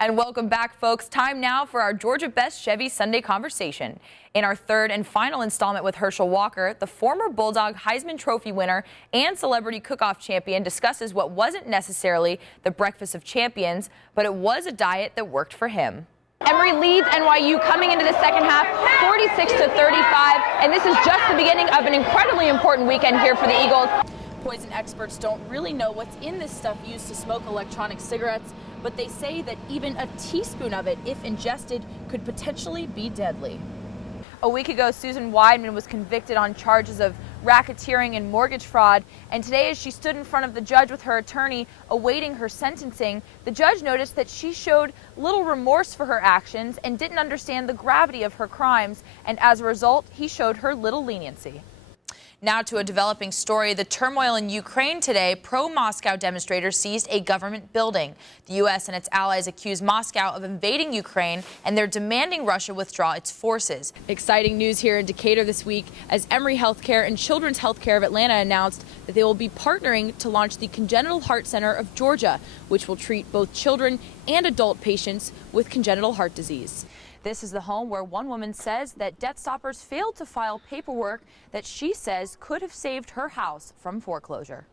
And welcome back, folks. Time now for our Georgia Best Chevy Sunday Conversation. In our third and final installment with Herschel Walker, the former Bulldog Heisman Trophy winner and celebrity cook-off champion discusses what wasn't necessarily the breakfast of champions, but it was a diet that worked for him. Emory leads NYU coming into the second half, 46-35, and this is just the beginning of an incredibly important weekend here for the Eagles. Poison experts don't really know what's in this stuff used to smoke electronic cigarettes, but they say that even a teaspoon of it, if ingested, could potentially be deadly. A week ago, Susan Weidman was convicted on charges of racketeering and mortgage fraud, and today as she stood in front of the judge with her attorney awaiting her sentencing, the judge noticed that she showed little remorse for her actions and didn't understand the gravity of her crimes, and as a result, he showed her little leniency. Now to a developing story. The turmoil in Ukraine today, pro-Moscow demonstrators seized a government building. The U.S. and its allies accuse Moscow of invading Ukraine, and they're demanding Russia withdraw its forces. Exciting news here in Decatur this week as Emory Healthcare and Children's Healthcare of Atlanta announced that they will be partnering to launch the Congenital Heart Center of Georgia, which will treat both children and adult patients with congenital heart disease. This is the home where one woman says that Debt Stoppers failed to file paperwork that she says could have saved her house from foreclosure.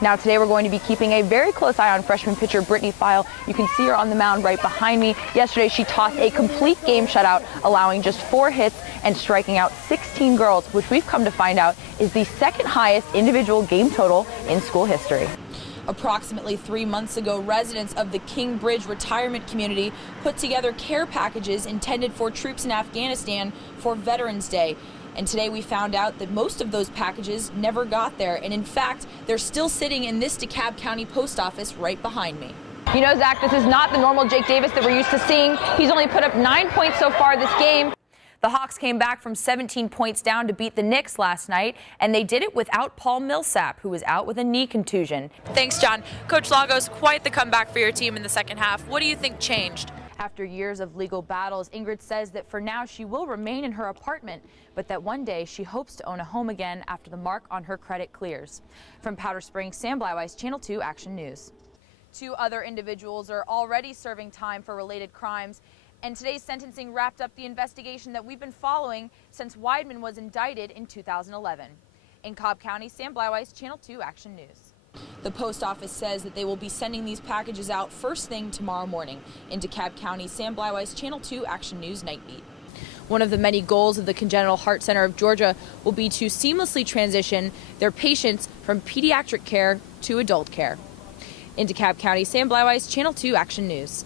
Now today we're going to be keeping a very close eye on freshman pitcher Brittany File. You can see her on the mound right behind me. Yesterday she tossed a complete game shutout, allowing just 4 hits and striking out 16 girls, which we've come to find out is the second highest individual game total in school history. Approximately 3 months ago, residents of the King Bridge retirement community put together care packages intended for troops in Afghanistan for Veterans Day. And today we found out that most of those packages never got there. And in fact, they're still sitting in this DeKalb County post office right behind me. You know, Zach, this is not the normal Jake Davis that we're used to seeing. He's only put up 9 points so far this game. The Hawks came back from 17 points down to beat the Knicks last night, and they did it without Paul Millsap, who was out with a knee contusion. Thanks, John. Coach Lagos, quite the comeback for your team in the second half. What do you think changed? After years of legal battles, Ingrid says that for now she will remain in her apartment, but that one day she hopes to own a home again after the mark on her credit clears. From Powder Springs, Sam Bleiweiss, Channel 2 Action News. 2 other individuals are already serving time for related crimes. And today's sentencing wrapped up the investigation that we've been following since Weidman was indicted in 2011. In Cobb County, Sam Bleiweiss, Channel 2 Action News. The post office says that they will be sending these packages out first thing tomorrow morning. In DeKalb County, Sam Bleiweiss, Channel 2 Action News Night Beat. One of the many goals of the Congenital Heart Center of Georgia will be to seamlessly transition their patients from pediatric care to adult care. In DeKalb County, Sam Bleiweiss, Channel 2 Action News.